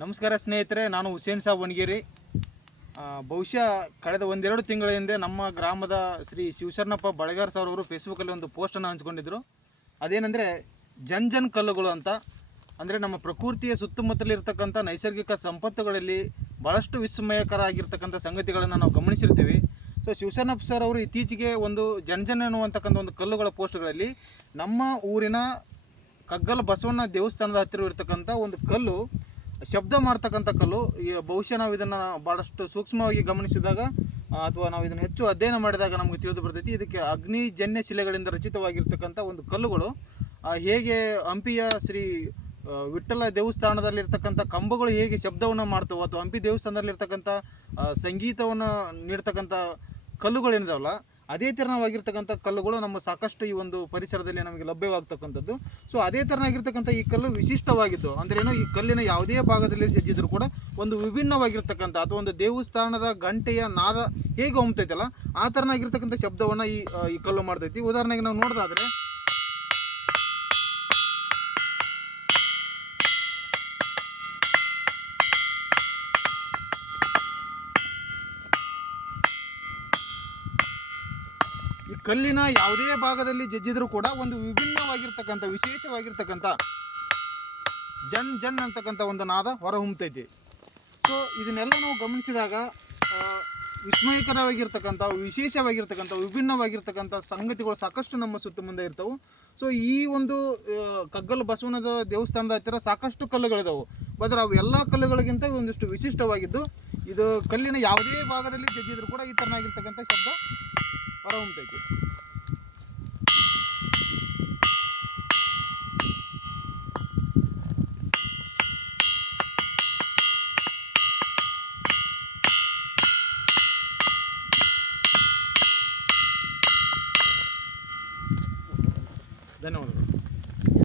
ನಮಸ್ಕಾರ ಸ್ನೇಹಿತರೆ, ನಾನು ಹುಸೇನ್ ಸಾಬ್ ಒಣಗೇರಿ ಬಹುಶಃ ಕಳೆದ ಒಂದೆರಡು ತಿಂಗಳ ಹಿಂದೆ ನಮ್ಮ ಗ್ರಾಮದ ಶ್ರೀ ಶಿವಶರಣಪ್ಪ ಬಳಗಾರ್ ಸರ್ ಅವರು ಫೇಸ್ಬುಕ್ಕಲ್ಲಿ ಒಂದು ಪೋಸ್ಟನ್ನು ಹಂಚ್ಕೊಂಡಿದ್ರು. ಅದೇನೆಂದರೆ, ಜನ್ ಜನ್ ಕಲ್ಲುಗಳು ಅಂತ. ಅಂದರೆ ನಮ್ಮ ಪ್ರಕೃತಿಯ ಸುತ್ತಮುತ್ತಲಿರ್ತಕ್ಕಂಥ ನೈಸರ್ಗಿಕ ಸಂಪತ್ತುಗಳಲ್ಲಿ ಭಾಳಷ್ಟು ವಿಸ್ಮಯಕರ ಆಗಿರ್ತಕ್ಕಂಥ ಸಂಗತಿಗಳನ್ನು ನಾವು ಗಮನಿಸಿರ್ತೀವಿ. ಸೊ ಶಿವಶರಣಪ್ಪ ಸರ್ ಅವರು ಇತ್ತೀಚೆಗೆ ಒಂದು ಜನ್ ಜನ್ ಅನ್ನುವಂತಕ್ಕಂಥ ಒಂದು ಕಲ್ಲುಗಳ ಪೋಸ್ಟ್ಗಳಲ್ಲಿ ನಮ್ಮ ಊರಿನ ಕಗ್ಗಲ್ ಬಸವಣ್ಣ ದೇವಸ್ಥಾನದ ಹತ್ತಿರ ಇರ್ತಕ್ಕಂಥ ಒಂದು ಕಲ್ಲು ಶಬ್ದ ಮಾಡ್ತಕ್ಕಂಥ ಕಲ್ಲು. ಈ ಬಹುಶಃ ನಾವು ಇದನ್ನು ಭಾಳಷ್ಟು ಸೂಕ್ಷ್ಮವಾಗಿ ಗಮನಿಸಿದಾಗ ಅಥವಾ ನಾವು ಇದನ್ನು ಹೆಚ್ಚು ಅಧ್ಯಯನ ಮಾಡಿದಾಗ ನಮಗೆ ತಿಳಿದು ಬರ್ತೈತಿ. ಇದಕ್ಕೆ ಅಗ್ನಿಜನ್ಯ ಶಿಲೆಗಳಿಂದ ರಚಿತವಾಗಿರ್ತಕ್ಕಂಥ ಒಂದು ಕಲ್ಲುಗಳು. ಹೇಗೆ ಹಂಪಿಯ ಶ್ರೀ ವಿಠ್ಠಲ ದೇವಸ್ಥಾನದಲ್ಲಿರ್ತಕ್ಕಂಥ ಕಂಬಗಳು ಹೇಗೆ ಶಬ್ದವನ್ನು ಮಾಡ್ತವೋ, ಅಥವಾ ಹಂಪಿ ದೇವಸ್ಥಾನದಲ್ಲಿರ್ತಕ್ಕಂಥ ಸಂಗೀತವನ್ನು ನೀಡ್ತಕ್ಕಂಥ ಕಲ್ಲುಗಳೇನಿದಾವಲ್ಲ ಅದೇ ತೆರನಾಗಿರ್ತಕ್ಕಂಥ ಕಲ್ಲುಗಳು ನಮ್ಮ ಸಾಕಷ್ಟು ಈ ಒಂದು ಪರಿಸರದಲ್ಲಿ ನಮಗೆ ಲಭ್ಯವಾಗ್ತಕ್ಕಂಥದ್ದು. ಸೊ ಅದೇ ತೆರನಾಗಿರ್ತಕ್ಕಂಥ ಈ ಕಲ್ಲು ವಿಶಿಷ್ಟವಾಗಿದ್ದು ಅಂದ್ರೇನು ಈ ಕಲ್ಲಿನ ಯಾವುದೇ ಭಾಗದಲ್ಲಿ ಜಜ್ಜಿದ್ರು ಕೂಡ ಒಂದು ವಿಭಿನ್ನವಾಗಿರ್ತಕ್ಕಂಥ ಅಥವಾ ಒಂದು ದೇವಸ್ಥಾನದ ಗಂಟೆಯ ನಾದ ಹೇಗೆ ಹೊಮ್ತೈತಲ್ಲ ಆ ಥರನಾಗಿರ್ತಕ್ಕಂಥ ಶಬ್ದವನ್ನು ಈ ಈ ಕಲ್ಲು ಮಾಡ್ತೈತಿ. ಉದಾಹರಣೆಗೆ ನಾವು ನೋಡೋದಾದ್ರೆ ಈ ಕಲ್ಲಿನ ಯಾವುದೇ ಭಾಗದಲ್ಲಿ ಜಜ್ಜಿದ್ರು ಕೂಡ ಒಂದು ವಿಭಿನ್ನವಾಗಿರ್ತಕ್ಕಂಥ, ವಿಶೇಷವಾಗಿರ್ತಕ್ಕಂಥ ಜನ್ ಜನ್ ಅಂತಕ್ಕಂಥ ಒಂದು ನಾದ ಹೊರಹೊಮ್ಮತೈತಿ ಸೊ ಇದನ್ನೆಲ್ಲ ನಾವು ಗಮನಿಸಿದಾಗ ವಿಸ್ಮಯಕರವಾಗಿರ್ತಕ್ಕಂಥ, ವಿಶೇಷವಾಗಿರ್ತಕ್ಕಂಥ, ವಿಭಿನ್ನವಾಗಿರ್ತಕ್ಕಂಥ ಸಂಗತಿಗಳು ಸಾಕಷ್ಟು ನಮ್ಮ ಸುತ್ತ ಮುಂದೆ ಇರ್ತವೆ. ಸೊ ಈ ಒಂದು ಕಗ್ಗಲು ಬಸವನದ ದೇವಸ್ಥಾನದ ಹತ್ತಿರ ಸಾಕಷ್ಟು ಕಲ್ಲುಗಳಿದಾವೆ. ಬದ್ರ ಅವು ಎಲ್ಲ ಕಲ್ಲುಗಳಿಗಿಂತ ಒಂದಿಷ್ಟು ವಿಶಿಷ್ಟವಾಗಿದ್ದು, ಇದು ಕಲ್ಲಿನ ಯಾವುದೇ ಭಾಗದಲ್ಲಿ ಜಜ್ಜಿದ್ರು ಕೂಡ ಈ ಥರನಾಗಿರ್ತಕ್ಕಂಥ ಶಬ್ದ ಹೊರಹೊಮ್ಮತೈತಿ ಧನ್ಯವಾದಗಳು